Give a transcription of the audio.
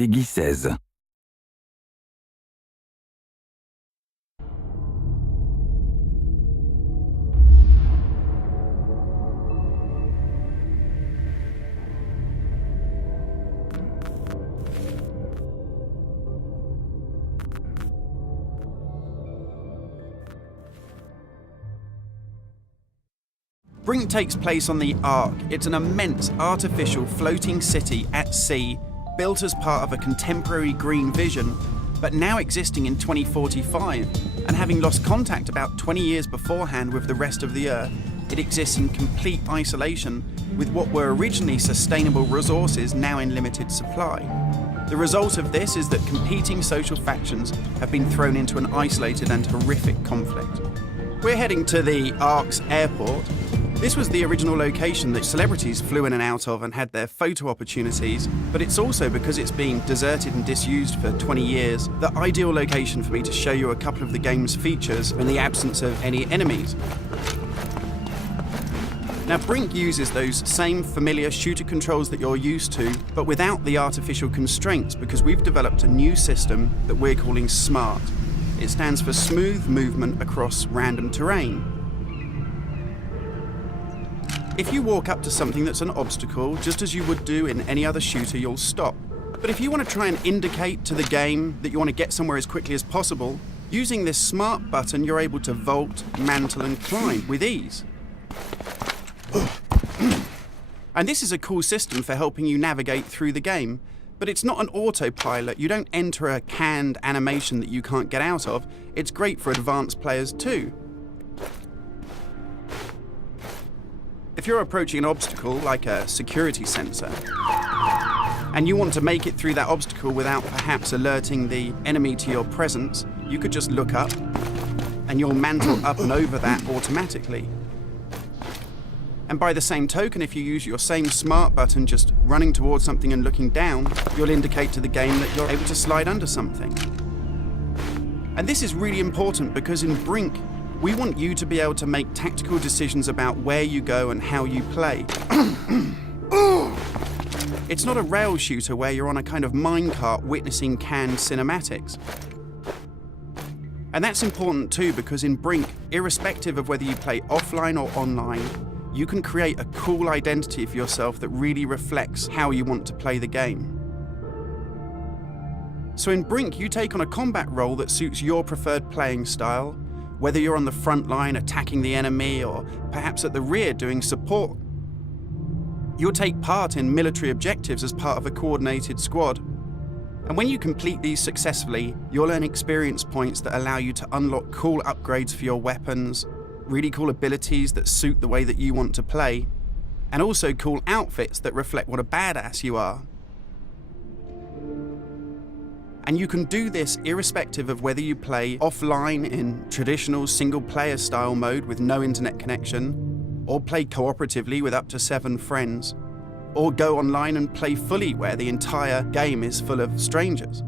Peggy 16. Brink takes place on the Ark. It's an immense artificial floating city at sea, built as part of a contemporary green vision, but now existing in 2045, and having lost contact about 20 years beforehand with the rest of the Earth, it exists in complete isolation with what were originally sustainable resources now in limited supply. The result of this is that competing social factions have been thrown into an isolated and horrific conflict. We're heading to the Ark's airport. This was the original location that celebrities flew in and out of and had their photo opportunities, but it's also, because it's been deserted and disused for 20 years, the ideal location for me to show you a couple of the game's features in the absence of any enemies. Now, Brink uses those same familiar shooter controls that you're used to, but without the artificial constraints, because we've developed a new system that we're calling SMART. It stands for Smooth Movement Across Random Terrain. If you walk up to something that's an obstacle, just as you would do in any other shooter, you'll stop. But if you want to try and indicate to the game that you want to get somewhere as quickly as possible, using this SMART button, you're able to vault, mantle, and climb with ease. And this is a cool system for helping you navigate through the game, but it's not an autopilot. You don't enter a canned animation that you can't get out of. It's great for advanced players too. If you're approaching an obstacle, like a security sensor, and you want to make it through that obstacle without perhaps alerting the enemy to your presence, you could just look up, and you'll mantle up and over that automatically. And by the same token, if you use your same SMART button just running towards something and looking down, you'll indicate to the game that you're able to slide under something. And this is really important because in Brink, we want you to be able to make tactical decisions about where you go and how you play. It's not a rail shooter where you're on a kind of minecart witnessing canned cinematics. And that's important too, because in Brink, irrespective of whether you play offline or online, you can create a cool identity for yourself that really reflects how you want to play the game. So in Brink, you take on a combat role that suits your preferred playing style, whether you're on the front line attacking the enemy or perhaps at the rear doing support. You'll take part in military objectives as part of a coordinated squad. And when you complete these successfully, you'll earn experience points that allow you to unlock cool upgrades for your weapons, really cool abilities that suit the way that you want to play, and also cool outfits that reflect what a badass you are. And you can do this irrespective of whether you play offline in traditional single-player style mode with no internet connection, or play cooperatively with up to 7 friends, or go online and play fully where the entire game is full of strangers.